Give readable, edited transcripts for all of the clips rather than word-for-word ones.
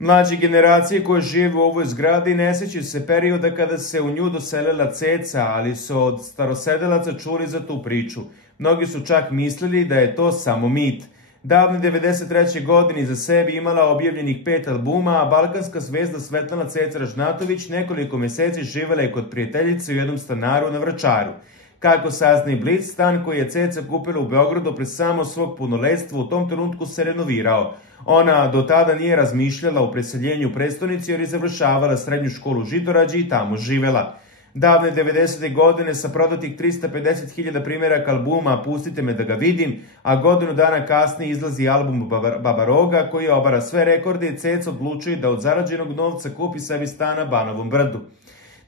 Mlađe generacije koje žive u ovoj zgradi ne sećaju se perioda kada se u nju doselila ceca, ali su od starosedelaca čuli za tu priču. Mnogi su čak mislili da je to samo mit. Davne 93. godine iza sebi imala objavljenih 5 albuma, a balkanska zvezda Svetlana Ceca Ražnatović nekoliko meseci živela je kod prijateljice u jednom stanaru na Vračaru. Kako sazna i Blic, stan koji je Ceca kupila u Beogradu pre samo svog punoletstva u tom trenutku se renovirao. Ona do tada nije razmišljala o preseljenju u prestonici jer je završavala srednju školu u Žitorađi i tamo živela. Davne 90. godine sa prodatih 350.000 primjeraka albuma Pustite me da ga vidim, a godinu dana kasnije izlazi album Baba Roga koji obara sve rekorde i Ceca odlučuje da od zarađenog novca kupi sebi stan na Banovom brdu.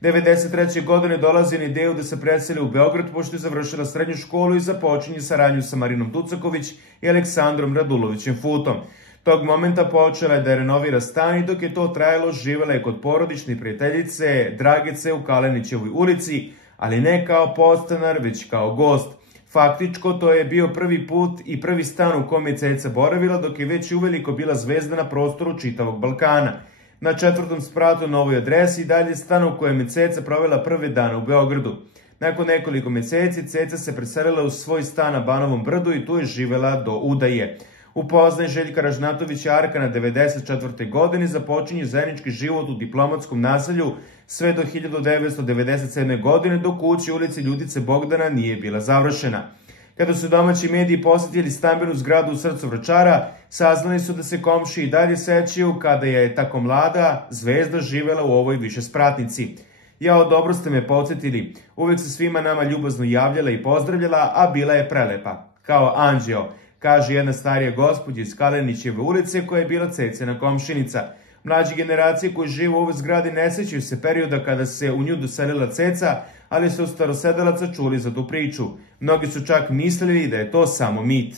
93. godine dolazi na ideju da se preseli u Beograd pošto je završila srednju školu i započinje saradnju sa Marinom Tucaković i Aleksandrom Radulovićem Futom. Tog momenta počela je da renovira stan i dok je to trajalo živela je kod porodične prijateljice Dragice u Kalenićevoj ulici, ali ne kao podstanar, već kao gost. Faktičko, to je bio prvi put i prvi stan u kome je Ceca boravila dok je već uveliko bila zvezda na prostoru čitavog Balkana. Na 4. spratu na ovoj adresi dalje stan u kojem je Ceca provela prve dane u Beogradu. Nakon nekoliko meseci Ceca se preselila u svoj stan na Banovom brdu i tu je živela do udaje. Upoznaje Željka Ražnatovića Arka na 94. godini, započinje zajednički život u diplomatskom naselju sve do 1997. godine dok kuća u ulici Ljudice Bogdana nije bila završena. Kada su domaći mediji posetili stambenu zgradu u srcu Vračara, saznali su da se komšiji i dalje sećaju kada je tako mlada zvezda živela u ovoj višespratnici. Jao, dobro ste me podsjetili, uvek se svima nama ljubazno javljala i pozdravljala, a bila je prelepa, kao anđeo, kaže jedna starija gospođa iz Kalenićeve ulice koja je bila Cecina komšinica. Mlađe generacije koji žive u ovoj zgradi ne sećaju se perioda kada se u nju doselila Ceca, ali su od starosedelaca čuli za tu priču. Mnogi su čak mislili da je to samo mit.